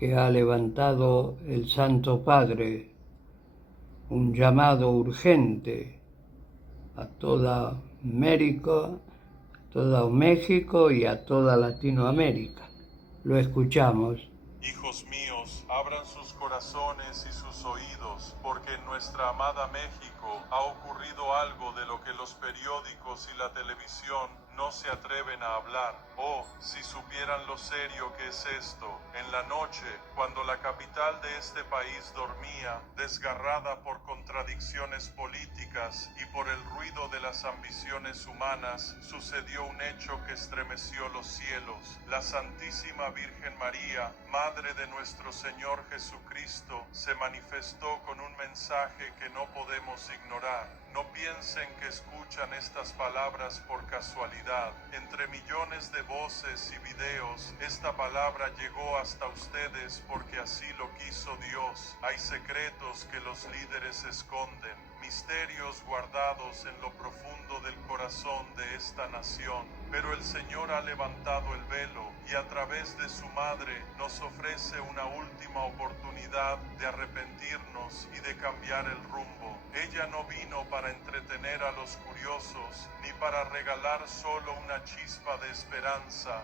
que ha levantado el Santo Padre, un llamado urgente a toda México y a toda Latinoamérica. Lo escuchamos. Hijos míos, abran sus corazones y sus oídos, porque en nuestra amada México ha ocurrido algo de lo que los periódicos y la televisión no se atreven a hablar. Oh, si supieran lo serio que es esto. En la noche, cuando la capital de este país dormía, desgarrada por contradicciones políticas y por el ruido de las ambiciones humanas, sucedió un hecho que estremeció los cielos. La Santísima Virgen María, Madre de nuestro Señor Jesucristo, se manifestó con un mensaje que no podemos ignorar. No piensen que escuchan estas palabras por casualidad. Entre millones de voces y videos, esta palabra llegó hasta ustedes porque así lo quiso Dios. Hay secretos que los líderes esconden, misterios guardados en lo profundo del corazón de esta nación. Pero el Señor ha levantado el velo y a través de su Madre nos ofrece una última oportunidad de arrepentirnos y de cambiar el rumbo. Ella no vino para entretener a los curiosos, ni para regalar solo una chispa de esperanza.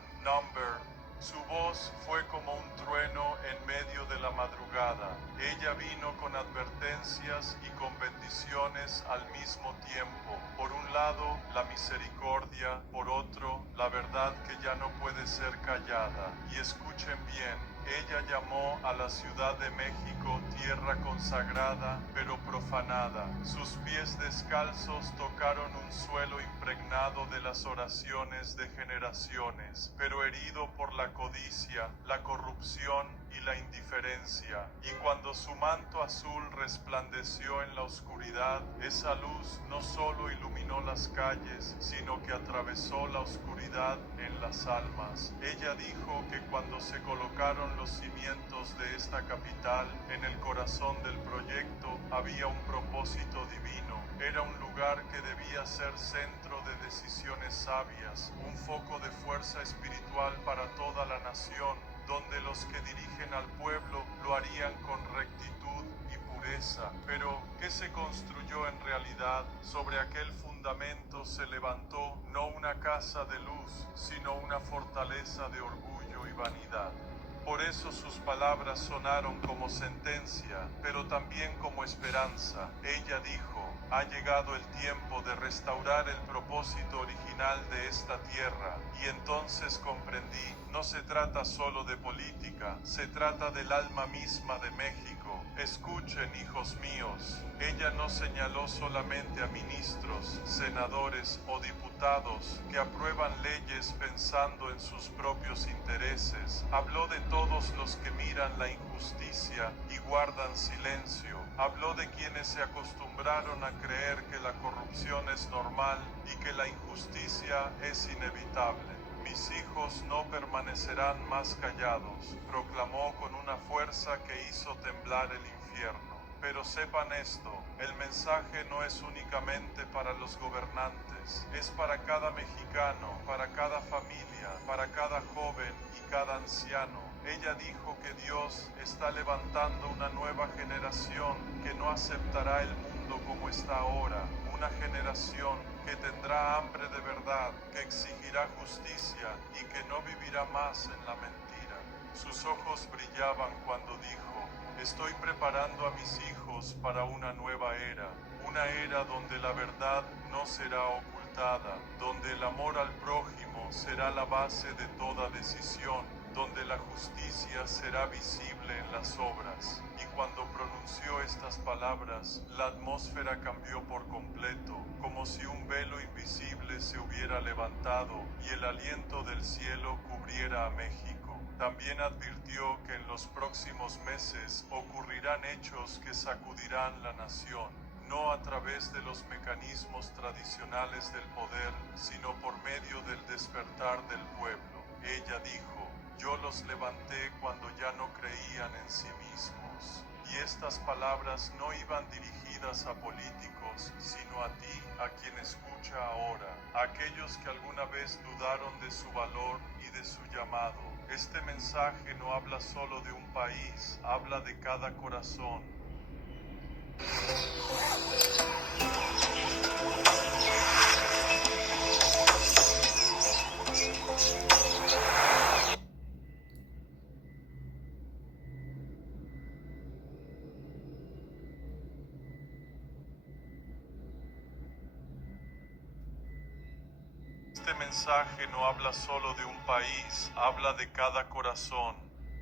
Su voz fue como un trueno en medio de la madrugada. Ella vino con advertencias y con bendiciones al mismo tiempo. Por un lado, la misericordia, por otro, la verdad que ya no puede ser callada. Y escuchen bien. Ella llamó a la Ciudad de México tierra consagrada, pero profanada. Sus pies descalzos tocaron un suelo impregnado de las oraciones de generaciones, pero herido por la codicia, la corrupción y la indiferencia. Y cuando su manto azul resplandeció en la oscuridad, esa luz no solo iluminó las calles, sino que atravesó la oscuridad en las almas. Ella dijo que cuando se colocaron los cimientos de esta capital, en el corazón del proyecto había un propósito divino. Era un lugar que debía ser centro de decisiones sabias, un foco de fuerza espiritual para toda la nación, donde los que dirigen al pueblo lo harían con rectitud y pureza. Pero, ¿qué se construyó en realidad? Sobre aquel fundamento se levantó no una casa de luz, sino una fortaleza de orgullo y vanidad. Por eso sus palabras sonaron como sentencia, pero también como esperanza. Ella dijo: ha llegado el tiempo de restaurar el propósito original de esta tierra. Y entonces comprendí, no se trata solo de política, se trata del alma misma de México. Escuchen, hijos míos, ella no señaló solamente a ministros, senadores o diputados que aprueban leyes pensando en sus propios intereses. Habló de todos los que miran la injusticia y guardan silencio. Habló de quienes se acostumbraron a creer que la corrupción es normal y que la injusticia es inevitable. Mis hijos no permanecerán más callados, proclamó con una fuerza que hizo temblar el infierno. Pero sepan esto, el mensaje no es únicamente para los gobernantes, es para cada mexicano, para cada familia, para cada joven y cada anciano. Ella dijo que Dios está levantando una nueva generación que no aceptará el mundo como está ahora, una generación que tendrá hambre de verdad, que exigirá justicia y que no vivirá más en la mentira. Sus ojos brillaban cuando dijo: estoy preparando a mis hijos para una nueva era, una era donde la verdad no será ocultada, donde el amor al prójimo será la base de toda decisión, donde la justicia será visible en las obras. Y cuando pronunció estas palabras, la atmósfera cambió por completo, como si un velo invisible se hubiera levantado y el aliento del cielo cubriera a México. También advirtió que en los próximos meses ocurrirán hechos que sacudirán la nación, no a través de los mecanismos tradicionales del poder, sino por medio del despertar del pueblo. Ella dijo: Yo los levanté cuando ya no creían en sí mismos. Y estas palabras no iban dirigidas a políticos, sino a ti, a quien escucha ahora, a aquellos que alguna vez dudaron de su valor y de su llamado. Este mensaje no habla solo de un país, habla de cada corazón. Este mensaje no habla solo de un país, habla de cada corazón.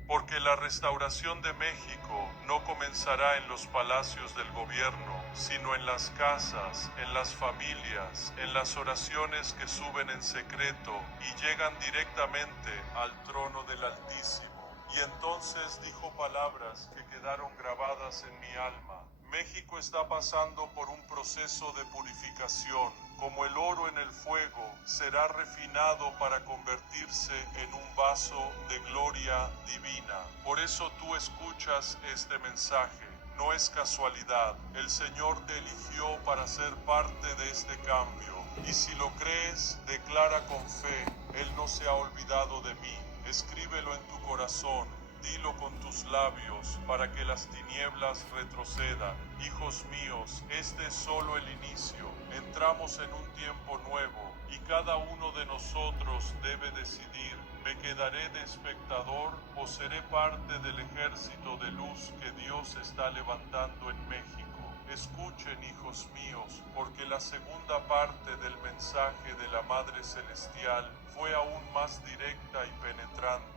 Porque la restauración de México no comenzará en los palacios del gobierno, sino en las casas, en las familias, en las oraciones que suben en secreto y llegan directamente al trono del Altísimo. Y entonces dijo palabras que quedaron grabadas en mi alma. México está pasando por un proceso de purificación. Como el oro en el fuego, será refinado para convertirse en un vaso de gloria divina. Por eso tú escuchas este mensaje. No es casualidad. El Señor te eligió para ser parte de este cambio. Y si lo crees, declara con fe: Él no se ha olvidado de mí. Escríbelo en tu corazón. Dilo con tus labios para que las tinieblas retrocedan. Hijos míos, este es solo el inicio. Entramos en un tiempo nuevo y cada uno de nosotros debe decidir: ¿me quedaré de espectador o seré parte del ejército de luz que Dios está levantando en México? Escuchen, hijos míos, porque la segunda parte del mensaje de la Madre Celestial fue aún más directa y penetrante.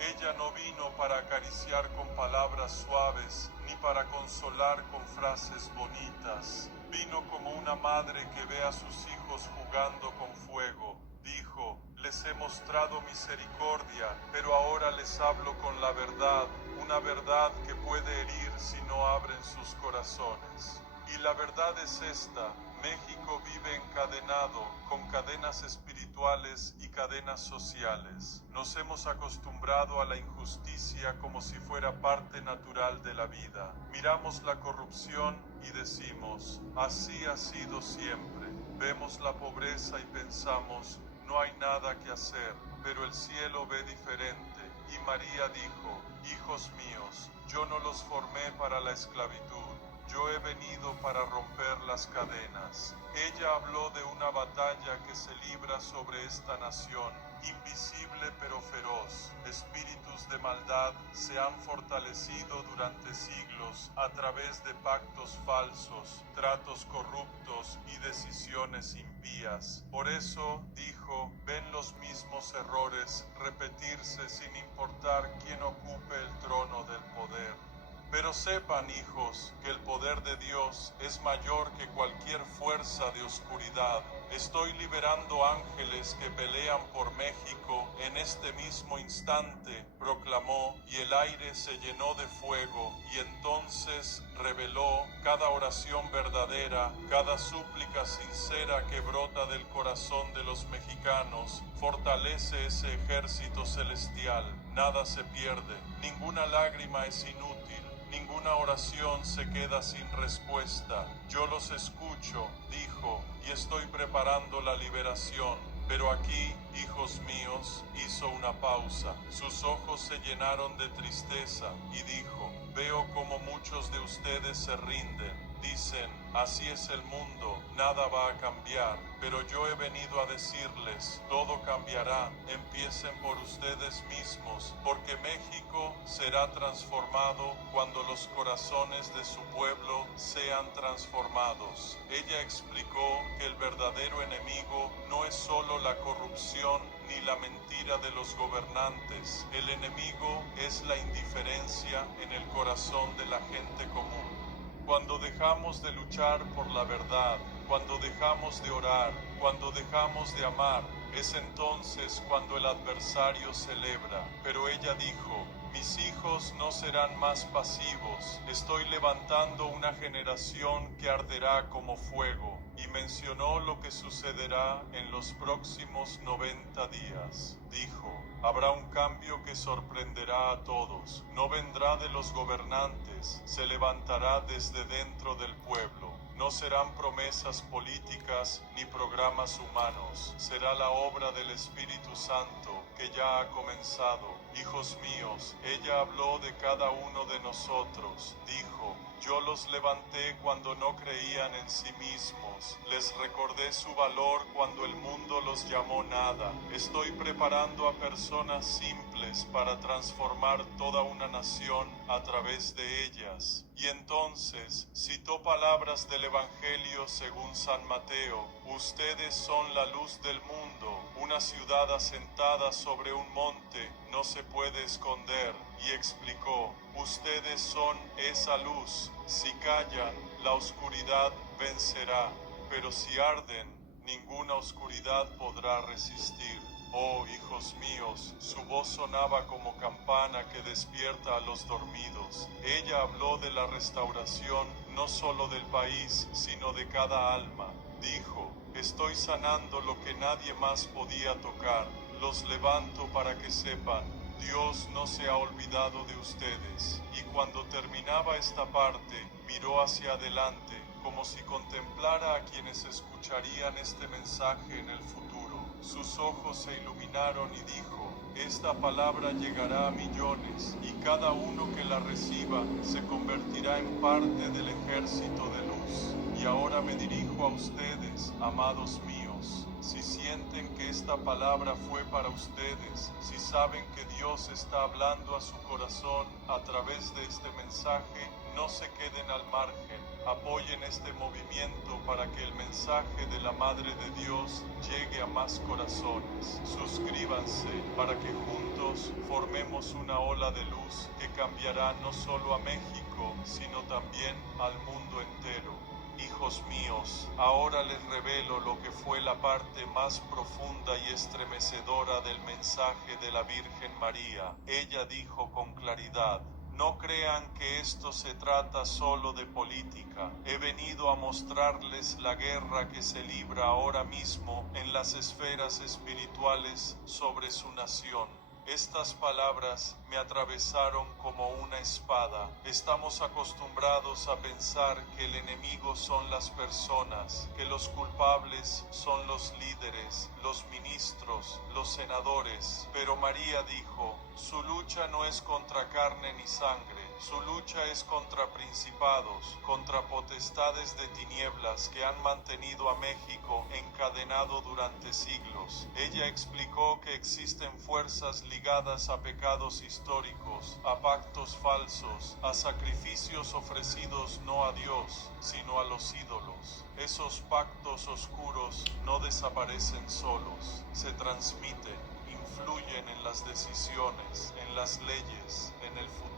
Ella no vino para acariciar con palabras suaves, ni para consolar con frases bonitas. Vino como una madre que ve a sus hijos jugando con fuego. Dijo: les he mostrado misericordia, pero ahora les hablo con la verdad, una verdad que puede herir si no abren sus corazones. Y la verdad es esta: México vive encadenado, con cadenas espirituales y cadenas sociales. Nos hemos acostumbrado a la injusticia como si fuera parte natural de la vida. Miramos la corrupción y decimos: así ha sido siempre. Vemos la pobreza y pensamos: no hay nada que hacer. Pero el cielo ve diferente. Y María dijo: hijos míos, yo no los formé para la esclavitud. Yo he venido para romper las cadenas. Ella habló de una batalla que se libra sobre esta nación, invisible pero feroz. Espíritus de maldad se han fortalecido durante siglos a través de pactos falsos, tratos corruptos y decisiones impías. Por eso, dijo, ven los mismos errores repetirse sin importar quién ocupe el trono del poder. Pero sepan, hijos, que el poder de Dios es mayor que cualquier fuerza de oscuridad. Estoy liberando ángeles que pelean por México en este mismo instante, proclamó, y el aire se llenó de fuego, y entonces reveló cada oración verdadera, cada súplica sincera que brota del corazón de los mexicanos. Fortalece ese ejército celestial. Nada se pierde, ninguna lágrima es inútil. Ninguna oración se queda sin respuesta. Yo los escucho, dijo, y estoy preparando la liberación. Pero aquí, hijos míos, hizo una pausa. Sus ojos se llenaron de tristeza y dijo: veo como muchos de ustedes se rinden. Dicen: así es el mundo, nada va a cambiar. Pero yo he venido a decirles: todo cambiará. Empiecen por ustedes mismos, porque México será transformado cuando los corazones de su pueblo sean transformados. Ella explicó que el verdadero enemigo no es solo la corrupción ni la mentira de los gobernantes. El enemigo es la indiferencia en el corazón de la gente común. Cuando dejamos de luchar por la verdad, cuando dejamos de orar, cuando dejamos de amar, es entonces cuando el adversario celebra. Pero ella dijo: Mis hijos no serán más pasivos. Estoy levantando una generación que arderá como fuego. Y mencionó lo que sucederá en los próximos 90 días. Dijo: habrá un cambio que sorprenderá a todos. No vendrá de los gobernantes, se levantará desde dentro del pueblo. No serán promesas políticas ni programas humanos. Será la obra del Espíritu Santo que ya ha comenzado. Hijos míos, ella habló de cada uno de nosotros. Dijo: yo los levanté cuando no creían en sí mismos. Les recordé su valor cuando el mundo los llamó nada. Estoy preparando a personas simples para transformar toda una nación a través de ellas. Y entonces citó palabras del Evangelio según San Mateo: ustedes son la luz del mundo. Una ciudad asentada sobre un monte no se puede esconder. Y explicó: ustedes son esa luz. Si callan, la oscuridad vencerá, pero si arden, ninguna oscuridad podrá resistir. Oh, hijos míos, su voz sonaba como campana que despierta a los dormidos. Ella habló de la restauración no solo del país, sino de cada alma. Dijo: estoy sanando lo que nadie más podía tocar. Los levanto para que sepan: Dios no se ha olvidado de ustedes. Y cuando terminaba esta parte, miró hacia adelante, como si contemplara a quienes escucharían este mensaje en el futuro. Sus ojos se iluminaron y dijo: esta palabra llegará a millones, y cada uno que la reciba se convertirá en parte del ejército de luz. Y ahora me dirijo a ustedes, amados míos. Si sienten que esta palabra fue para ustedes, si saben que Dios está hablando a su corazón a través de este mensaje, no se queden al margen. Apoyen este movimiento para que el mensaje de la Madre de Dios llegue a más corazones. Suscríbanse para que juntos formemos una ola de luz que cambiará no solo a México, sino también al mundo entero. Hijos míos, ahora les revelo lo que fue la parte más profunda y estremecedora del mensaje de la Virgen María. Ella dijo con claridad: no crean que esto se trata solo de política. He venido a mostrarles la guerra que se libra ahora mismo en las esferas espirituales sobre su nación. Estas palabras me atravesaron como una espada. Estamos acostumbrados a pensar que el enemigo son las personas, que los culpables son los líderes, los ministros, los senadores. Pero María dijo: su lucha no es contra carne ni sangre. Su lucha es contra principados, contra potestades de tinieblas que han mantenido a México encadenado durante siglos. Ella explicó que existen fuerzas ligadas a pecados históricos, a pactos falsos, a sacrificios ofrecidos no a Dios, sino a los ídolos. Esos pactos oscuros no desaparecen solos, se transmiten, influyen en las decisiones, en las leyes, en el futuro.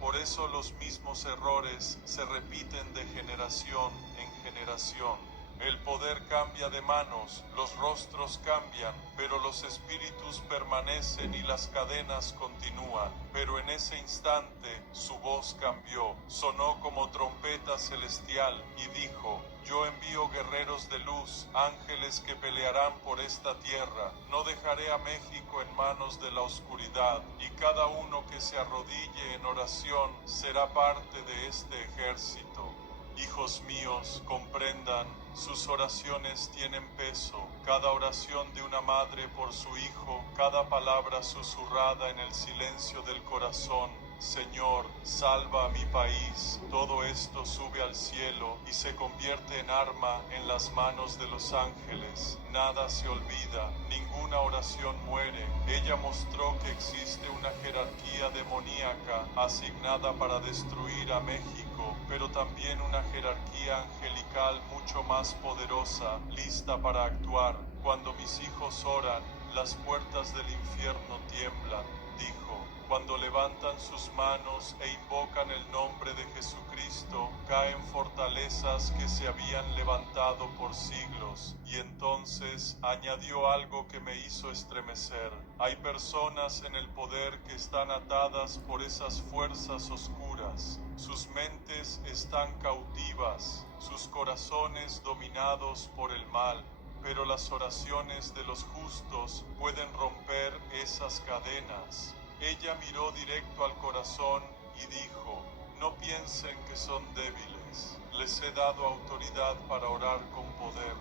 Por eso los mismos errores se repiten de generación en generación. El poder cambia de manos, los rostros cambian, pero los espíritus permanecen y las cadenas continúan. Pero en ese instante su voz cambió, sonó como trompeta celestial y dijo: yo envío guerreros de luz, ángeles que pelearán por esta tierra. No dejaré a México en manos de la oscuridad, y cada uno que se arrodille en oración será parte de este ejército. Hijos míos, comprendan, sus oraciones tienen peso. Cada oración de una madre por su hijo, cada palabra susurrada en el silencio del corazón: Señor, salva a mi país. Todo esto sube al cielo y se convierte en arma en las manos de los ángeles. Nada se olvida, ninguna oración muere. Ella mostró que existe una jerarquía demoníaca asignada para destruir a México, pero también una jerarquía angelical mucho más poderosa, lista para actuar. Cuando mis hijos oran, las puertas del infierno tiemblan, dijo. Cuando levantan sus manos e invocan el nombre de Jesucristo, caen fortalezas que se habían levantado por siglos. Y entonces añadió algo que me hizo estremecer. Hay personas en el poder que están atadas por esas fuerzas oscuras. Sus mentes están cautivas, sus corazones dominados por el mal. Pero las oraciones de los justos pueden romper esas cadenas. Ella miró directo al corazón y dijo: no piensen que son débiles, les he dado autoridad para orar con poder.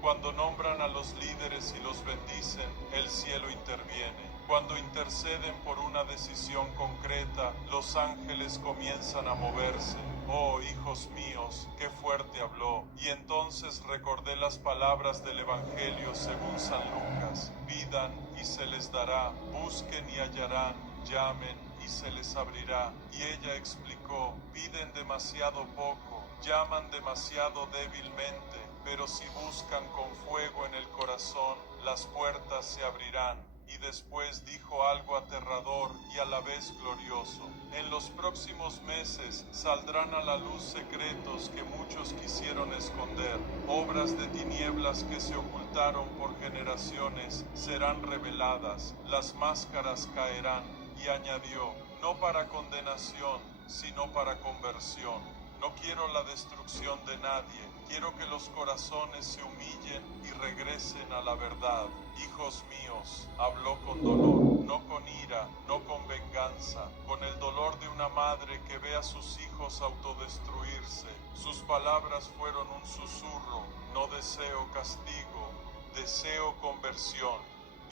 Cuando nombran a los líderes y los bendicen, el cielo interviene. Cuando interceden por una decisión concreta, los ángeles comienzan a moverse. Oh, hijos míos, qué fuerte habló. Y entonces recordé las palabras del Evangelio según San Lucas: pidan y se les dará, busquen y hallarán, llamen y se les abrirá. Y ella explicó: piden demasiado poco, llaman demasiado débilmente, pero si buscan con fuego en el corazón, las puertas se abrirán. Y después dijo algo aterrador y a la vez glorioso: en los próximos meses saldrán a la luz secretos que muchos quisieron esconder, obras de tinieblas que se ocultaron por generaciones serán reveladas, las máscaras caerán. Y añadió: no para condenación, sino para conversión. No quiero la destrucción de nadie, quiero que los corazones se humillen y regresen a la verdad. Hijos míos, habló con dolor, no con ira, no con venganza, con el dolor de una madre que ve a sus hijos autodestruirse. Sus palabras fueron un susurro: no deseo castigo, deseo conversión.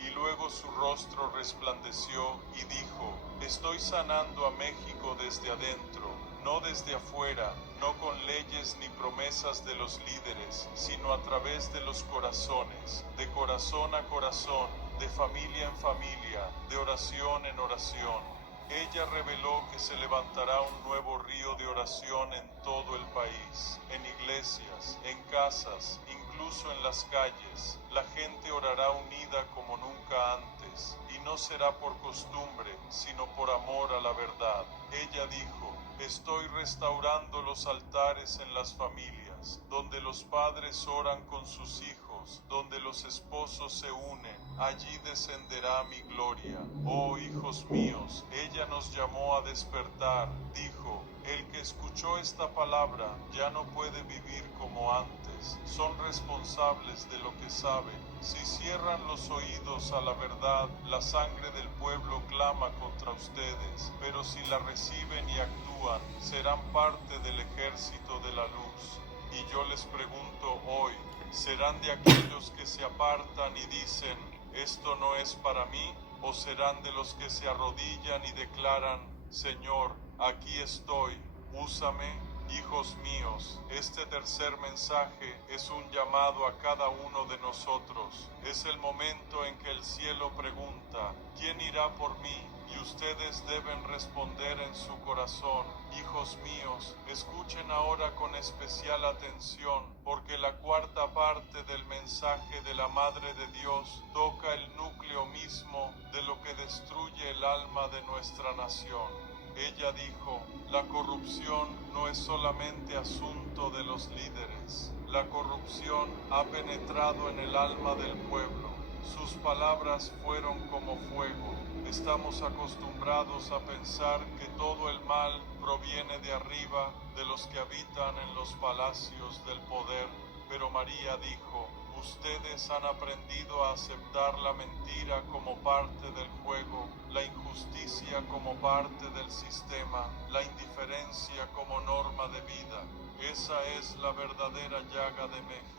Y luego su rostro resplandeció y dijo: estoy sanando a México desde adentro, no desde afuera, no con leyes ni promesas de los líderes, sino a través de los corazones, de corazón a corazón, de familia en familia, de oración en oración. Ella reveló que se levantará un nuevo río de oración en todo el país, en iglesias, en casas, incluso en las calles. La gente orará unida como nunca antes, y no será por costumbre, sino por amor a la verdad. Ella dijo: estoy restaurando los altares en las familias, donde los padres oran con sus hijos, donde los esposos se unen, allí descenderá mi gloria. Oh, hijos míos, ella nos llamó a despertar. Dijo: el que escuchó esta palabra ya no puede vivir como antes. Son responsables de lo que saben. Si cierran los oídos a la verdad, la sangre del pueblo clama contra ustedes. Pero si la reciben y actúan, serán parte del ejército de la luz. Y yo les pregunto hoy: ¿serán de aquellos que se apartan y dicen: esto no es para mí? ¿O serán de los que se arrodillan y declaran: Señor, aquí estoy, úsame? Hijos míos, este tercer mensaje es un llamado a cada uno de nosotros. Es el momento en que el cielo pregunta: ¿quién irá por mí? Y ustedes deben responder en su corazón: hijos míos, escuchen ahora con especial atención, porque la cuarta parte del mensaje de la Madre de Dios toca el núcleo mismo de lo que destruye el alma de nuestra nación. Ella dijo: la corrupción no es solamente asunto de los líderes. La corrupción ha penetrado en el alma del pueblo. Sus palabras fueron como fuego. Estamos acostumbrados a pensar que todo el mal proviene de arriba, de los que habitan en los palacios del poder. Pero María dijo: ustedes han aprendido a aceptar la mentira como parte del juego, la injusticia como parte del sistema, la indiferencia como norma de vida. Esa es la verdadera llaga de México.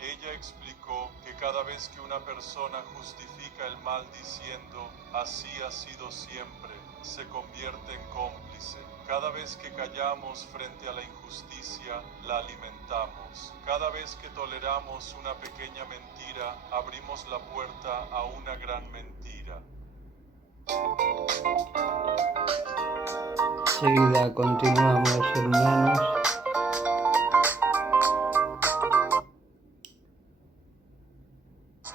Ella explicó que cada vez que una persona justifica el mal diciendo: así ha sido siempre, se convierte en cómplice. Cada vez que callamos frente a la injusticia, la alimentamos. Cada vez que toleramos una pequeña mentira, abrimos la puerta a una gran mentira. Enseguida continuamos, hermanos.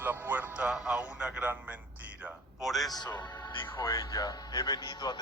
La puerta a una gran mentira. Por eso, dijo ella, he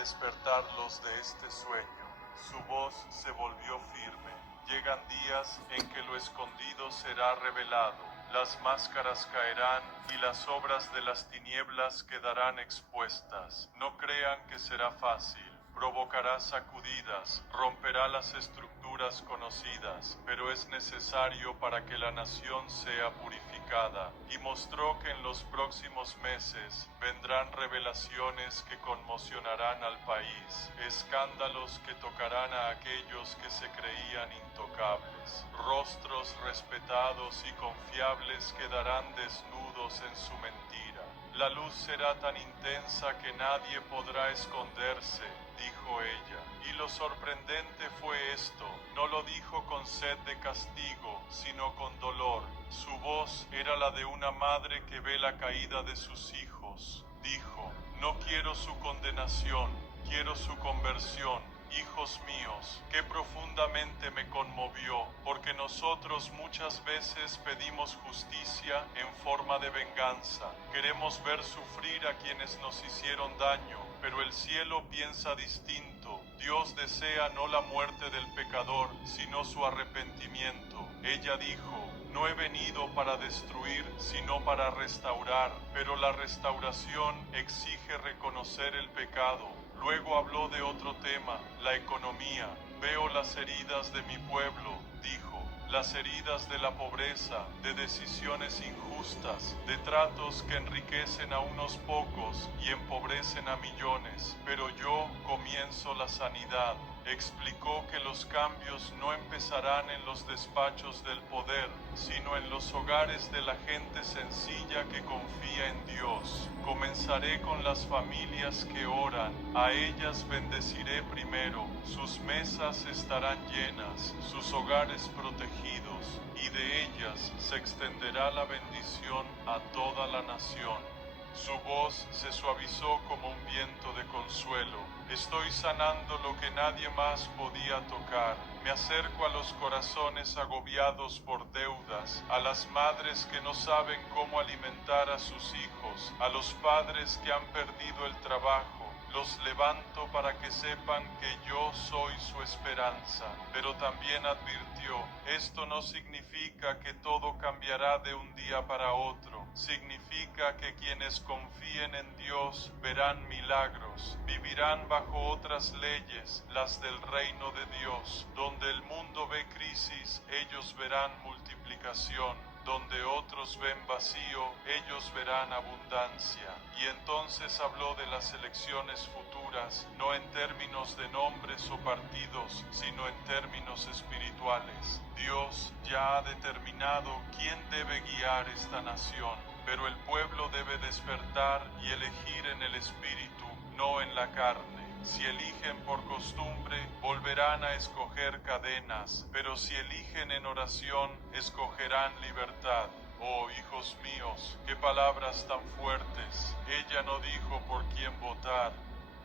despertarlos de este sueño. Su voz se volvió firme. Llegan días en que lo escondido será revelado. Las máscaras caerán y las obras de las tinieblas quedarán expuestas. No crean que será fácil. Provocará sacudidas, romperá las estructuras conocidas, pero es necesario para que la nación sea purificada. Y mostró que en los próximos meses vendrán revelaciones que conmocionarán al país, escándalos que tocarán a aquellos que se creían intocables. Rostros respetados y confiables quedarán desnudos en su mentira. La luz será tan intensa que nadie podrá esconderse, dijo ella. Y lo sorprendente fue esto, no lo dijo con sed de castigo, sino con dolor. Su voz era la de una madre que ve la caída de sus hijos. Dijo, no quiero su condenación, quiero su conversión. Hijos míos, qué profundamente me conmovió, porque nosotros muchas veces pedimos justicia en forma de venganza. Queremos ver sufrir a quienes nos hicieron daño, pero el cielo piensa distinto. Dios desea no la muerte del pecador, sino su arrepentimiento. Ella dijo, no he venido para destruir, sino para restaurar, pero la restauración exige reconocer el pecado. Luego habló de otro tema, la economía. Veo las heridas de mi pueblo, dijo, las heridas de la pobreza, de decisiones injustas, de tratos que enriquecen a unos pocos y empobrecen a millones. Pero yo comienzo la sanidad. Explicó que los cambios no empezarán en los despachos del poder, sino en los hogares de la gente sencilla que confía en Dios. Comenzaré con las familias que oran, a ellas bendeciré primero, sus mesas estarán llenas, sus hogares protegidos, y de ellas se extenderá la bendición a toda la nación. Su voz se suavizó como un viento de consuelo. Estoy sanando lo que nadie más podía tocar. Me acerco a los corazones agobiados por deudas, a las madres que no saben cómo alimentar a sus hijos, a los padres que han perdido el trabajo. Los levanto para que sepan que yo soy su esperanza. Pero también advirtió, esto no significa que todo cambiará de un día para otro. Significa que quienes confíen en Dios verán milagros, vivirán bajo otras leyes, las del reino de Dios. Donde el mundo ve crisis, ellos verán multiplicación. Donde otros ven vacío, ellos verán abundancia. Y entonces habló de las elecciones futuras, no en términos de nombres o partidos, sino en términos espirituales. Dios ya ha determinado quién debe guiar esta nación, pero el pueblo debe despertar y elegir en el espíritu, no en la carne. Si eligen por costumbre, volverán a escoger cadenas, pero si eligen en oración, escogerán libertad. Oh, hijos míos, qué palabras tan fuertes. Ella no dijo por quién votar,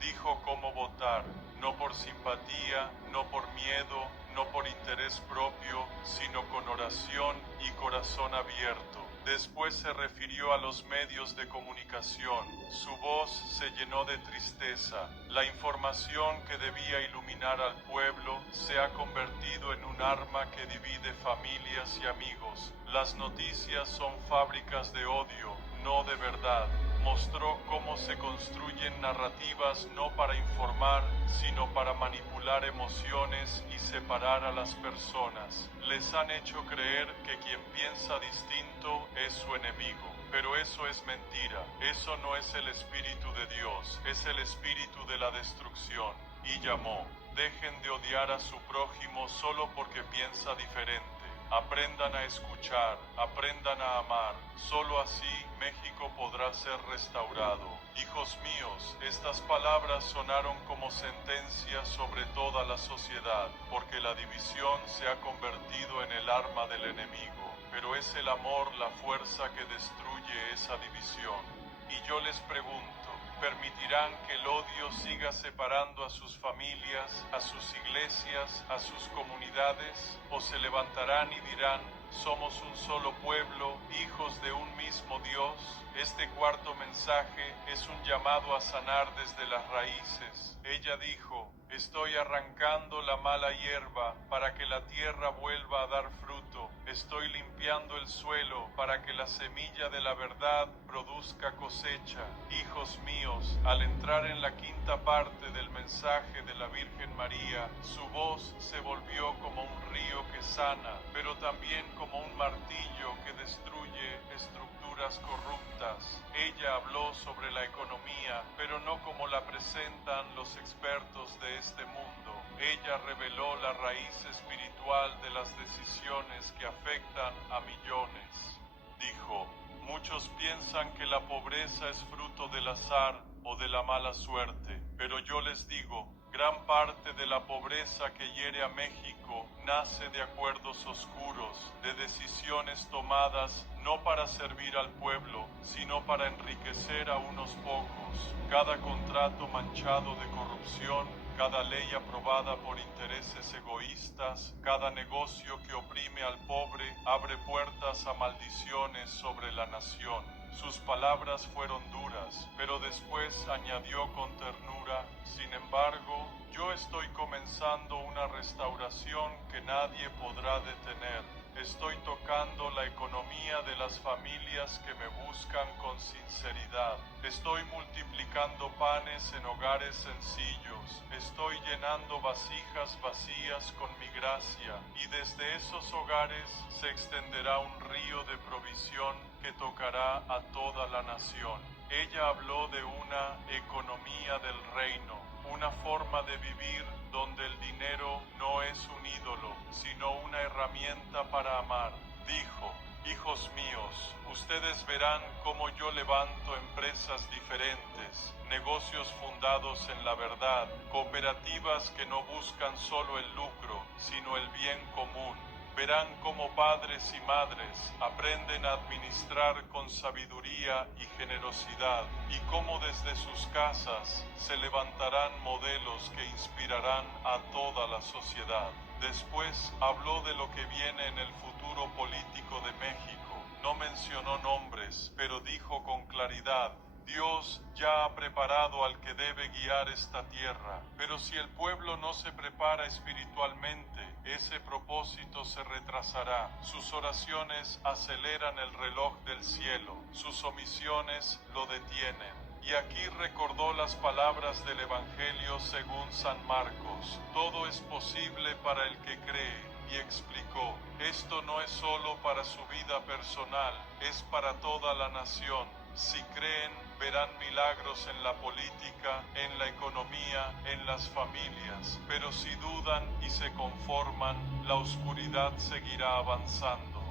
dijo cómo votar, no por simpatía, no por miedo, no por interés propio, sino con oración y corazón abierto. Después se refirió a los medios de comunicación. Su voz se llenó de tristeza. La información que debía iluminar al pueblo se ha convertido en un arma que divide familias y amigos. Las noticias son fábricas de odio, no de verdad. Mostró cómo se construyen narrativas no para informar, sino para manipular emociones y separar a las personas. Les han hecho creer que quien piensa distinto es su enemigo. Pero eso es mentira. Eso no es el Espíritu de Dios, es el espíritu de la destrucción. Y llamó, dejen de odiar a su prójimo solo porque piensa diferente. Aprendan a escuchar, aprendan a amar. Solo así México podrá ser restaurado. Hijos míos, estas palabras sonaron como sentencia sobre toda la sociedad, porque la división se ha convertido en el arma del enemigo. Pero es el amor la fuerza que destruye esa división. Y yo les pregunto, ¿permitirán que el odio siga separando a sus familias, a sus iglesias, a sus comunidades? ¿O se levantarán y dirán, somos un solo pueblo, hijos de un mismo Dios. Este cuarto mensaje es un llamado a sanar desde las raíces. Ella dijo: estoy arrancando la mala hierba para que la tierra vuelva a dar fruto. Estoy limpiando el suelo para que la semilla de la verdad produzca cosecha. Hijos míos, al entrar en la quinta parte del mensaje de la Virgen María, su voz se volvió como un río que sana, pero también como un martillo que destruye estructuras corruptas. Ella habló sobre la economía, pero no como la presentan los expertos de este mundo. Ella reveló la raíz espiritual de las decisiones que afectan a millones. Dijo: muchos piensan que la pobreza es fruto del azar o de la mala suerte, pero yo les digo, gran parte de la pobreza que hiere a México nace de acuerdos oscuros, de decisiones tomadas no para servir al pueblo, sino para enriquecer a unos pocos. Cada contrato manchado de corrupción, cada ley aprobada por intereses egoístas, cada negocio que oprime al pobre, abre puertas a maldiciones sobre la nación. Sus palabras fueron duras, pero después añadió con ternura: sin embargo, yo estoy comenzando una restauración que nadie podrá detener. Estoy tocando la economía de las familias que me buscan con sinceridad. Estoy multiplicando panes en hogares sencillos. Estoy llenando vasijas vacías con mi gracia, y desde esos hogares se extenderá un río de provisión que tocará a toda la nación. Ella habló de una economía del reino, una forma de vivir donde el dinero no es un ídolo, sino una herramienta para amar. Dijo: hijos míos, ustedes verán cómo yo levanto empresas diferentes, negocios fundados en la verdad, cooperativas que no buscan solo el lucro, sino el bien común. Verán cómo padres y madres aprenden a administrar con sabiduría y generosidad, y cómo desde sus casas se levantarán modelos que inspirarán a toda la sociedad. Después habló de lo que viene en el futuro político de México. No mencionó nombres, pero dijo con claridad: Dios ya ha preparado al que debe guiar esta tierra, pero si el pueblo no se prepara espiritualmente, ese propósito se retrasará. Sus oraciones aceleran el reloj del cielo, sus omisiones lo detienen. Y aquí recordó las palabras del Evangelio según San Marcos: todo es posible para el que cree. Y explicó: esto no es solo para su vida personal, es para toda la nación. Si creen, verán milagros en la política, en la economía, en las familias. Pero si dudan y se conforman, la oscuridad seguirá avanzando.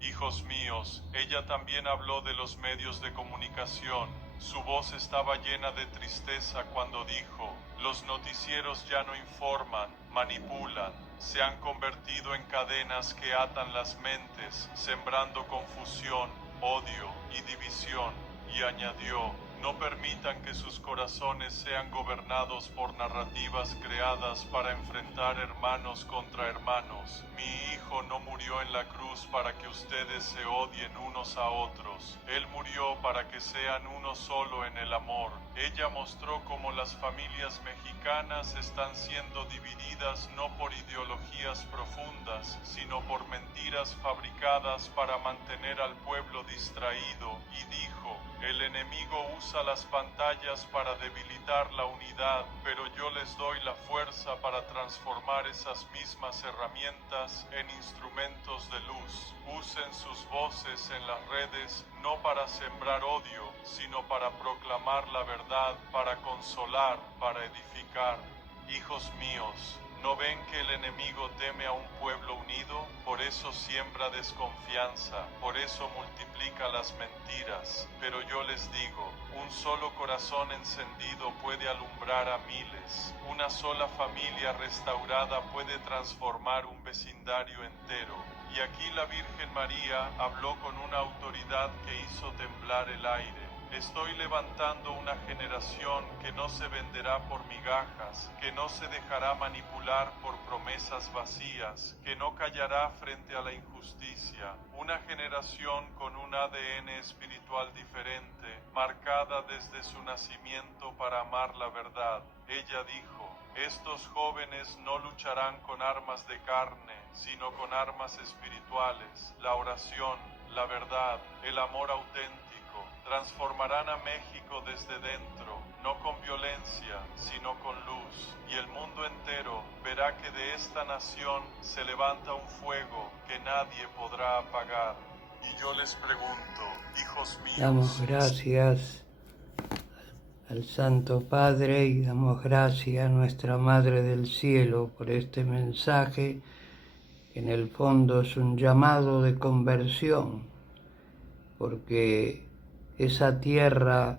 Hijos míos, ella también habló de los medios de comunicación. Su voz estaba llena de tristeza cuando dijo: los noticieros ya no informan, manipulan. Se han convertido en cadenas que atan las mentes, sembrando confusión, odio y división. Y añadió: no permitan que sus corazones sean gobernados por narrativas creadas para enfrentar hermanos contra hermanos. Mi hijo no murió en la cruz para que ustedes se odien unos a otros. Él murió para que sean uno solo en el amor. Ella mostró cómo las familias mexicanas están siendo divididas no por ideologías profundas, sino por mentiras fabricadas para mantener al pueblo distraído, y dijo: el enemigo usa las pantallas para debilitar la unidad, pero yo les doy la fuerza para transformar esas mismas herramientas en instrumentos de luz. Usen sus voces en las redes no para sembrar odio, sino para proclamar la verdad, para consolar, para edificar. Hijos míos, ¿no ven que el enemigo teme a un pueblo unido? Por eso siembra desconfianza, por eso multiplica las mentiras. Pero yo les digo, un solo corazón encendido puede alumbrar a miles. Una sola familia restaurada puede transformar un vecindario entero. Y aquí la Virgen María habló con una autoridad que hizo temblar el aire. Estoy levantando una generación que no se venderá por migajas, que no se dejará manipular por promesas vacías, que no callará frente a la injusticia. Una generación con un ADN espiritual diferente, marcada desde su nacimiento para amar la verdad. Ella dijo: estos jóvenes no lucharán con armas de carne, sino con armas espirituales, la oración, la verdad, el amor auténtico. Transformarán a México desde dentro, no con violencia, sino con luz, y el mundo entero verá que de esta nación se levanta un fuego que nadie podrá apagar. Y yo les pregunto, hijos míos, Damos gracias al Santo Padre y damos gracias a nuestra Madre del Cielo por este mensaje, que en el fondo es un llamado de conversión, porque esa tierra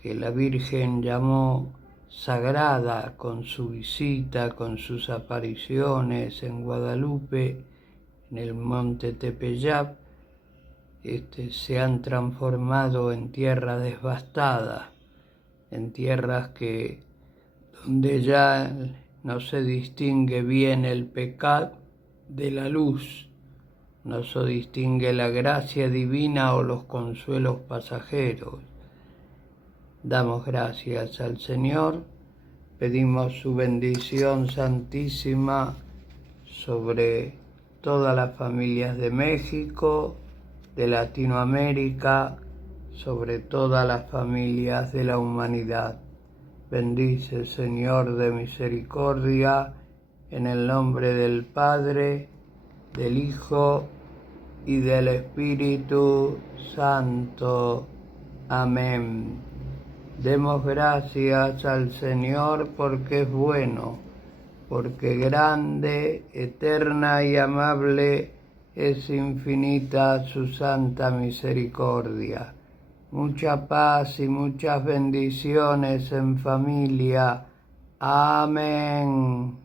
que la Virgen llamó sagrada con su visita, con sus apariciones en Guadalupe, en el monte Tepeyap, se han transformado en tierra devastada, en tierras donde ya no se distingue bien el pecado de la luz, no se distingue la gracia divina o los consuelos pasajeros. Damos gracias al Señor, pedimos su bendición santísima sobre todas las familias de México, de Latinoamérica, sobre todas las familias de la humanidad. Bendice, Señor de misericordia, en el nombre del Padre, del Hijo y del Espíritu Santo. Amén. Demos gracias al Señor porque es bueno, porque grande, eterna y amable es infinita su santa misericordia. Mucha paz y muchas bendiciones en familia. Amén.